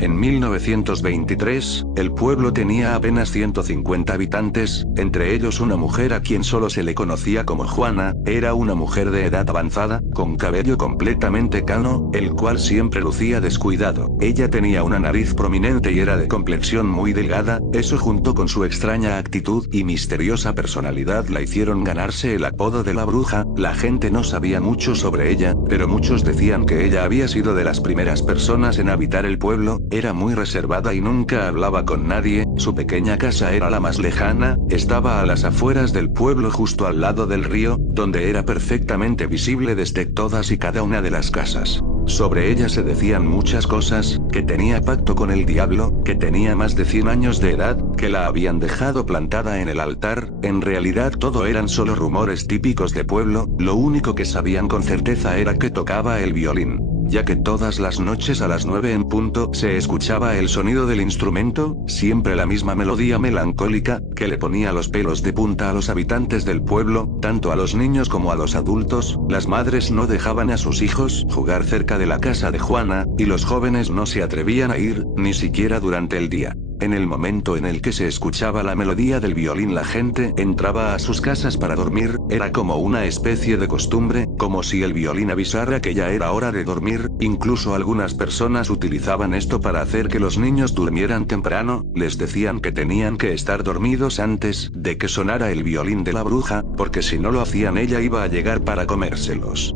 En 1923, el pueblo tenía apenas 150 habitantes, entre ellos una mujer a quien solo se le conocía como Juana. Era una mujer de edad avanzada, con cabello completamente cano, el cual siempre lucía descuidado. Ella tenía una nariz prominente y era de complexión muy delgada. Eso junto con su extraña actitud y misteriosa personalidad la hicieron ganarse el apodo de la bruja. La gente no sabía mucho sobre ella, pero muchos decían que ella había sido de las primeras personas en habitar el pueblo. Era muy reservada y nunca hablaba con nadie. Su pequeña casa era la más lejana, estaba a las afueras del pueblo justo al lado del río, donde era perfectamente visible desde todas y cada una de las casas. Sobre ella se decían muchas cosas, que tenía pacto con el diablo, que tenía más de 100 años de edad, que la habían dejado plantada en el altar. En realidad todo eran solo rumores típicos de pueblo. Lo único que sabían con certeza era que tocaba el violín, ya que todas las noches a las 9 en punto se escuchaba el sonido del instrumento, siempre la misma melodía melancólica, que le ponía los pelos de punta a los habitantes del pueblo, tanto a los niños como a los adultos. Las madres no dejaban a sus hijos jugar cerca de la casa de Juana, y los jóvenes no se atrevían a ir, ni siquiera durante el día. En el momento en el que se escuchaba la melodía del violín, la gente entraba a sus casas para dormir. Era como una especie de costumbre, como si el violín avisara que ya era hora de dormir. Incluso algunas personas utilizaban esto para hacer que los niños durmieran temprano. Les decían que tenían que estar dormidos antes de que sonara el violín de la bruja, porque si no lo hacían ella iba a llegar para comérselos.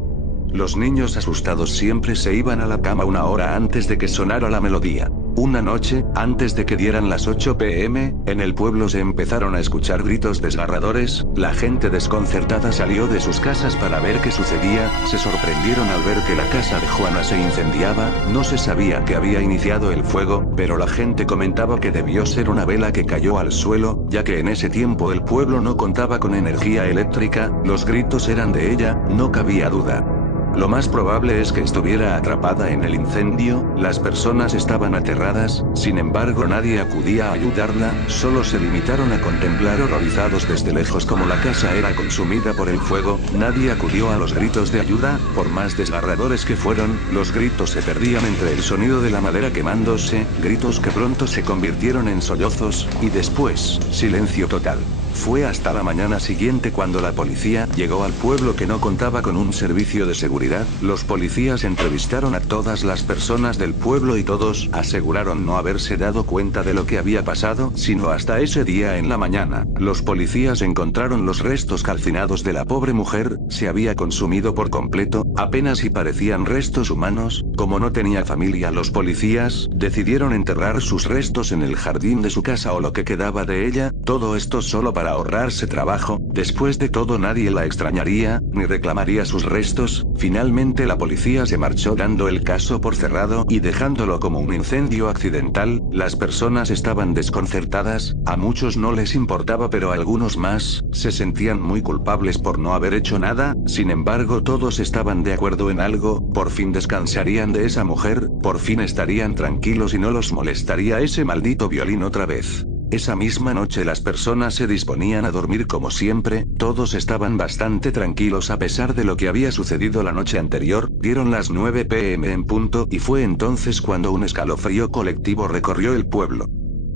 Los niños asustados siempre se iban a la cama una hora antes de que sonara la melodía. Una noche, antes de que dieran las 8 p.m., en el pueblo se empezaron a escuchar gritos desgarradores. La gente desconcertada salió de sus casas para ver qué sucedía. Se sorprendieron al ver que la casa de Juana se incendiaba. No se sabía que había iniciado el fuego, pero la gente comentaba que debió ser una vela que cayó al suelo, ya que en ese tiempo el pueblo no contaba con energía eléctrica. Los gritos eran de ella, no cabía duda. Lo más probable es que estuviera atrapada en el incendio. Las personas estaban aterradas, sin embargo nadie acudía a ayudarla, solo se limitaron a contemplar horrorizados desde lejos cómo la casa era consumida por el fuego. Nadie acudió a los gritos de ayuda, por más desgarradores que fueron. Los gritos se perdían entre el sonido de la madera quemándose, gritos que pronto se convirtieron en sollozos, y después, silencio total. Fue hasta la mañana siguiente cuando la policía llegó al pueblo, que no contaba con un servicio de seguridad. Los policías entrevistaron a todas las personas del pueblo y todos aseguraron no haberse dado cuenta de lo que había pasado, sino hasta ese día en la mañana. Los policías encontraron los restos calcinados de la pobre mujer. Se había consumido por completo, apenas si parecían restos humanos. Como no tenía familia, los policías decidieron enterrar sus restos en el jardín de su casa o lo que quedaba de ella. Todo esto solo para ahorrarse trabajo. Después de todo nadie la extrañaría, ni reclamaría sus restos. Finalmente la policía se marchó dando el caso por cerrado y dejándolo como un incendio accidental. Las personas estaban desconcertadas, a muchos no les importaba, pero a algunos más se sentían muy culpables por no haber hecho nada. Sin embargo todos estaban de acuerdo en algo: por fin descansarían de esa mujer, por fin estarían tranquilos y no los molestaría ese maldito violín otra vez. Esa misma noche las personas se disponían a dormir como siempre. Todos estaban bastante tranquilos a pesar de lo que había sucedido la noche anterior. Dieron las 9 p.m. en punto y fue entonces cuando un escalofrío colectivo recorrió el pueblo.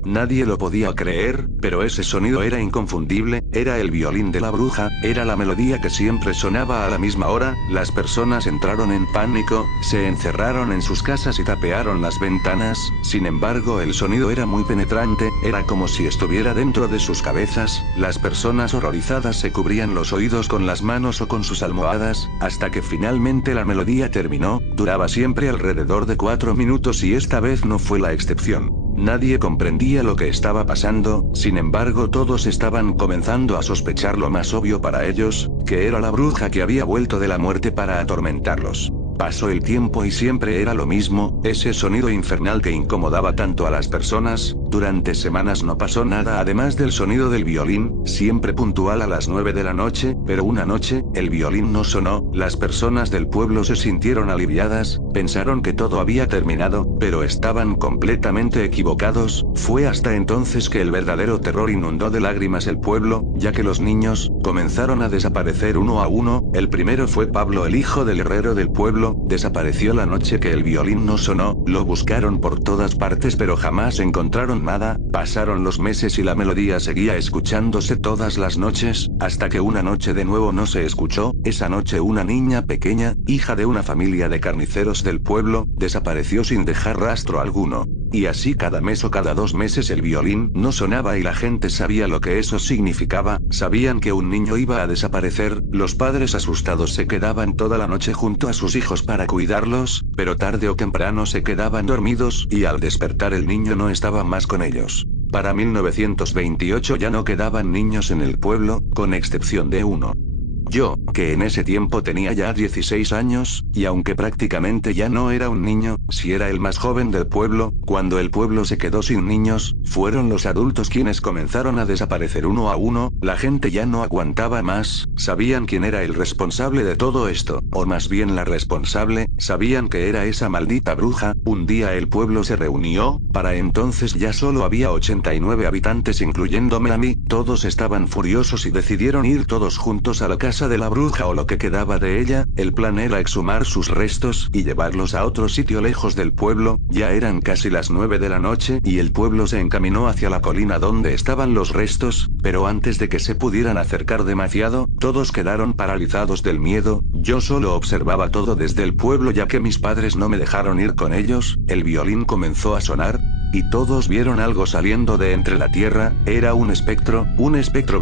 Nadie lo podía creer, pero ese sonido era inconfundible, era el violín de la bruja, era la melodía que siempre sonaba a la misma hora. Las personas entraron en pánico, se encerraron en sus casas y tapearon las ventanas. Sin embargo el sonido era muy penetrante, era como si estuviera dentro de sus cabezas. Las personas horrorizadas se cubrían los oídos con las manos o con sus almohadas, hasta que finalmente la melodía terminó. Duraba siempre alrededor de 4 minutos y esta vez no fue la excepción. Nadie comprendía lo que estaba pasando, sin embargo todos estaban comenzando a sospechar lo más obvio para ellos, que era la bruja que había vuelto de la muerte para atormentarlos. Pasó el tiempo y siempre era lo mismo, ese sonido infernal que incomodaba tanto a las personas. Durante semanas no pasó nada además del sonido del violín, siempre puntual a las 9 de la noche, pero una noche, el violín no sonó. Las personas del pueblo se sintieron aliviadas, pensaron que todo había terminado, pero estaban completamente equivocados. Fue hasta entonces que el verdadero terror inundó de lágrimas el pueblo, ya que los niños comenzaron a desaparecer uno a uno. El primero fue Pablo, el hijo del herrero del pueblo. pueblo, desapareció la noche que el violín no sonó, lo buscaron por todas partes pero jamás encontraron nada, pasaron los meses y la melodía seguía escuchándose todas las noches, hasta que una noche de nuevo no se escuchó, esa noche una niña pequeña, hija de una familia de carniceros del pueblo, desapareció sin dejar rastro alguno. Y así cada mes o cada 2 meses el violín no sonaba y la gente sabía lo que eso significaba, sabían que un niño iba a desaparecer, los padres asustados se quedaban toda la noche junto a sus hijos para cuidarlos, pero tarde o temprano se quedaban dormidos y al despertar el niño no estaba más con ellos. Para 1928 ya no quedaban niños en el pueblo, con excepción de uno. Yo, que en ese tiempo tenía ya 16 años, y aunque prácticamente ya no era un niño, si era el más joven del pueblo, cuando el pueblo se quedó sin niños, fueron los adultos quienes comenzaron a desaparecer uno a uno, la gente ya no aguantaba más, sabían quién era el responsable de todo esto, o más bien la responsable, sabían que era esa maldita bruja, un día el pueblo se reunió, para entonces ya solo había 89 habitantes incluyéndome a mí, todos estaban furiosos y decidieron ir todos juntos a la casa de la bruja o lo que quedaba de ella, el plan era exhumar sus restos y llevarlos a otro sitio lejos del pueblo, ya eran casi las 9 de la noche y el pueblo se encaminó hacia la colina donde estaban los restos, pero antes de que se pudieran acercar demasiado, todos quedaron paralizados del miedo, yo solo observaba todo desde el pueblo ya que mis padres no me dejaron ir con ellos, el violín comenzó a sonar, y todos vieron algo saliendo de entre la tierra, era un espectro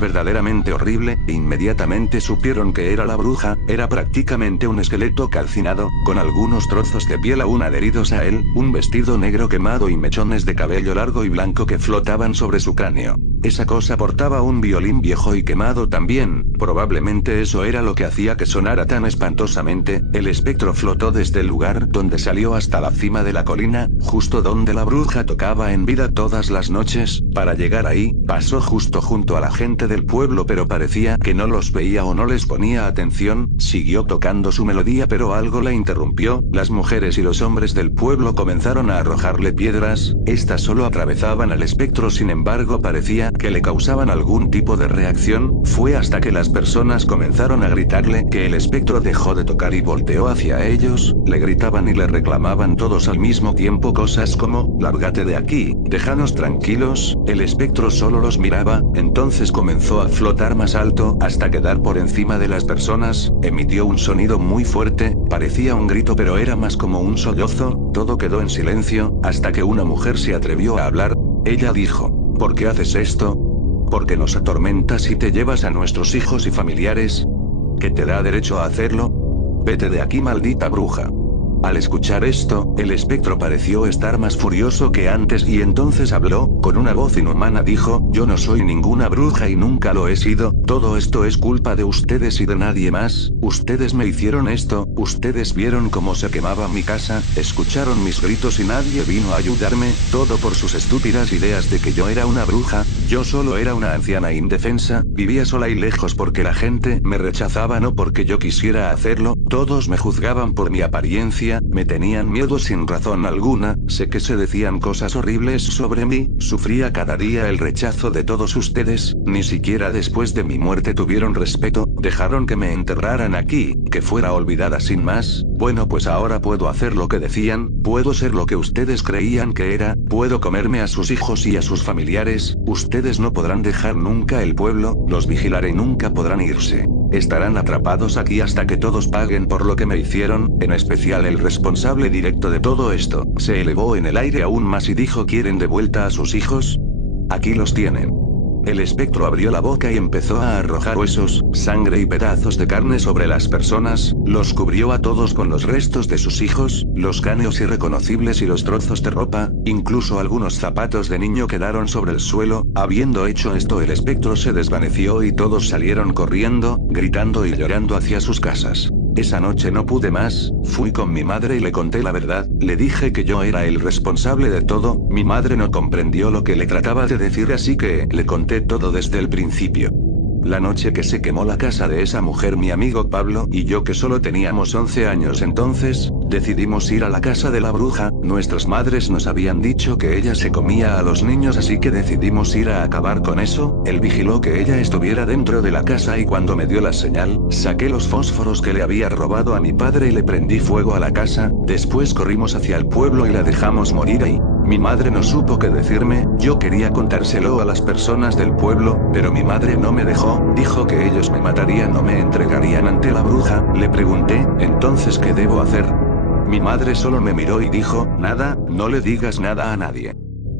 verdaderamente horrible, e inmediatamente supieron que era la bruja, era prácticamente un esqueleto calcinado, con algunos trozos de piel aún adheridos a él, un vestido negro quemado y mechones de cabello largo y blanco que flotaban sobre su cráneo. Esa cosa portaba un violín viejo y quemado también, probablemente eso era lo que hacía que sonara tan espantosamente, el espectro flotó desde el lugar donde salió hasta la cima de la colina, justo donde la bruja tocaba en vida todas las noches, para llegar ahí, pasó justo junto a la gente del pueblo pero parecía que no los veía o no les ponía atención, siguió tocando su melodía pero algo la interrumpió, las mujeres y los hombres del pueblo comenzaron a arrojarle piedras, estas solo atravesaban al espectro sin embargo parecía que le causaban algún tipo de reacción, fue hasta que las personas comenzaron a gritarle que el espectro dejó de tocar y volteó hacia ellos, le gritaban y le reclamaban todos al mismo tiempo cosas como, lárgate de aquí, déjanos tranquilos, el espectro solo los miraba, entonces comenzó a flotar más alto, hasta quedar por encima de las personas, emitió un sonido muy fuerte, parecía un grito pero era más como un sollozo, todo quedó en silencio, hasta que una mujer se atrevió a hablar, ella dijo, ¿por qué haces esto? ¿Por qué nos atormentas y te llevas a nuestros hijos y familiares? ¿Qué te da derecho a hacerlo? Vete de aquí maldita bruja. Al escuchar esto, el espectro pareció estar más furioso que antes y entonces habló, con una voz inhumana dijo, yo no soy ninguna bruja y nunca lo he sido, todo esto es culpa de ustedes y de nadie más, ustedes me hicieron esto, ustedes vieron cómo se quemaba mi casa, escucharon mis gritos y nadie vino a ayudarme, todo por sus estúpidas ideas de que yo era una bruja, yo solo era una anciana indefensa, vivía sola y lejos porque la gente me rechazaba no porque yo quisiera hacerlo, todos me juzgaban por mi apariencia, me tenían miedo sin razón alguna, sé que se decían cosas horribles sobre mí, sufría cada día el rechazo de todos ustedes, ni siquiera después de mi muerte tuvieron respeto, dejaron que me enterraran aquí, que fuera olvidada sin más, bueno pues ahora puedo hacer lo que decían, puedo ser lo que ustedes creían que era, puedo comerme a sus hijos y a sus familiares, ustedes no podrán dejar nunca el pueblo, los vigilaré y nunca podrán irse. Estarán atrapados aquí hasta que todos paguen por lo que me hicieron, en especial el responsable directo de todo esto, se elevó en el aire aún más y dijo ¿quieren de vuelta a sus hijos? Aquí los tienen. El espectro abrió la boca y empezó a arrojar huesos, sangre y pedazos de carne sobre las personas, los cubrió a todos con los restos de sus hijos, los cráneos irreconocibles y los trozos de ropa, incluso algunos zapatos de niño quedaron sobre el suelo, habiendo hecho esto el espectro se desvaneció y todos salieron corriendo, gritando y llorando hacia sus casas. Esa noche no pude más, fui con mi madre y le conté la verdad, le dije que yo era el responsable de todo, mi madre no comprendió lo que le trataba de decir así que le conté todo desde el principio. La noche que se quemó la casa de esa mujer, mi amigo Pablo y yo, que solo teníamos 11 años entonces, decidimos ir a la casa de la bruja. Nuestras madres nos habían dicho que ella se comía a los niños, así que decidimos ir a acabar con eso. Él vigiló que ella estuviera dentro de la casa y cuando me dio la señal, saqué los fósforos que le había robado a mi padre y le prendí fuego a la casa. Después corrimos hacia el pueblo y la dejamos morir ahí. Mi madre no supo qué decirme, yo quería contárselo a las personas del pueblo, pero mi madre no me dejó, dijo que ellos me matarían o me entregarían ante la bruja. Le pregunté, ¿entonces qué debo hacer? Mi madre solo me miró y dijo, nada, no le digas nada a nadie.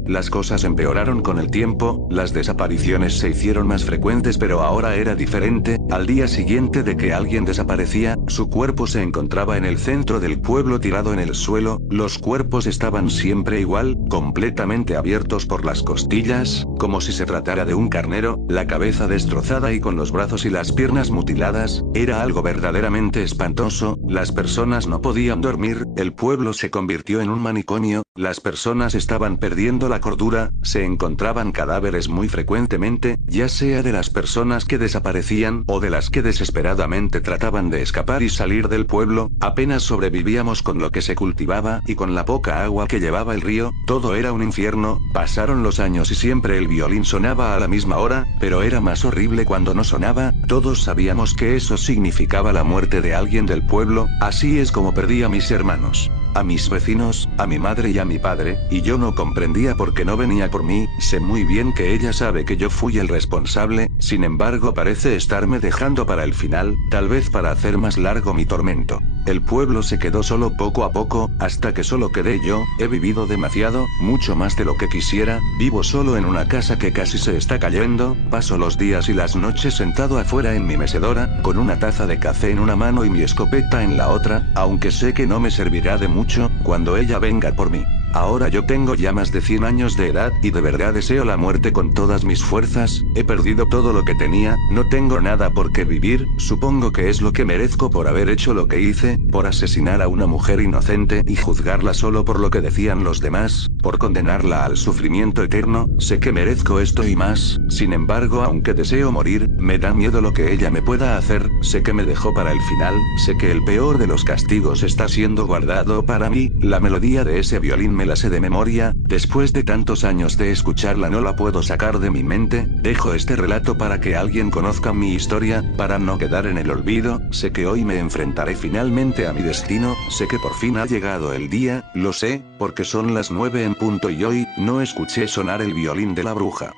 Las cosas empeoraron con el tiempo, las desapariciones se hicieron más frecuentes, pero ahora era diferente. Al día siguiente de que alguien desaparecía, su cuerpo se encontraba en el centro del pueblo tirado en el suelo. Los cuerpos estaban siempre igual, completamente abiertos por las costillas, como si se tratara de un carnero, la cabeza destrozada y con los brazos y las piernas mutiladas. Era algo verdaderamente espantoso. Las personas no podían dormir, el pueblo se convirtió en un manicomio, las personas estaban perdiendo la cordura, se encontraban cadáveres muy frecuentemente, ya sea de las personas que desaparecían o de las que desesperadamente trataban de escapar y salir del pueblo. Apenas sobrevivíamos con lo que se cultivaba y con la poca agua que llevaba el río, todo era un infierno. Pasaron los años y siempre el violín sonaba a la misma hora, pero era más horrible cuando no sonaba. Todos sabíamos que eso significaba la muerte de alguien del pueblo. Así es como perdí a mis hermanos, a mis vecinos, a mi madre y a mi padre, y yo no comprendía por qué no venía por mí. Sé muy bien que ella sabe que yo fui el responsable, sin embargo parece estarme dejando para el final, tal vez para hacer más largo mi tormento. El pueblo se quedó solo poco a poco, hasta que solo quedé yo. He vivido demasiado, mucho más de lo que quisiera. Vivo solo en una casa que casi se está cayendo. Paso los días y las noches sentado afuera en mi mecedora, con una taza de café en una mano y mi escopeta en la otra, aunque sé que no me servirá de mucho cuando ella venga por mí. Ahora yo tengo ya más de 100 años de edad y de verdad deseo la muerte con todas mis fuerzas. He perdido todo lo que tenía, no tengo nada por qué vivir. Supongo que es lo que merezco por haber hecho lo que hice, por asesinar a una mujer inocente y juzgarla solo por lo que decían los demás, por condenarla al sufrimiento eterno. Sé que merezco esto y más. Sin embargo, aunque deseo morir, me da miedo lo que ella me pueda hacer. Sé que me dejó para el final, sé que el peor de los castigos está siendo guardado para mí. La melodía de ese violín me la sé de memoria, después de tantos años de escucharla no la puedo sacar de mi mente. Dejo este relato para que alguien conozca mi historia, para no quedar en el olvido. Sé que hoy me enfrentaré finalmente a mi destino, sé que por fin ha llegado el día, lo sé, porque son las 9 en punto y hoy no escuché sonar el violín de la bruja.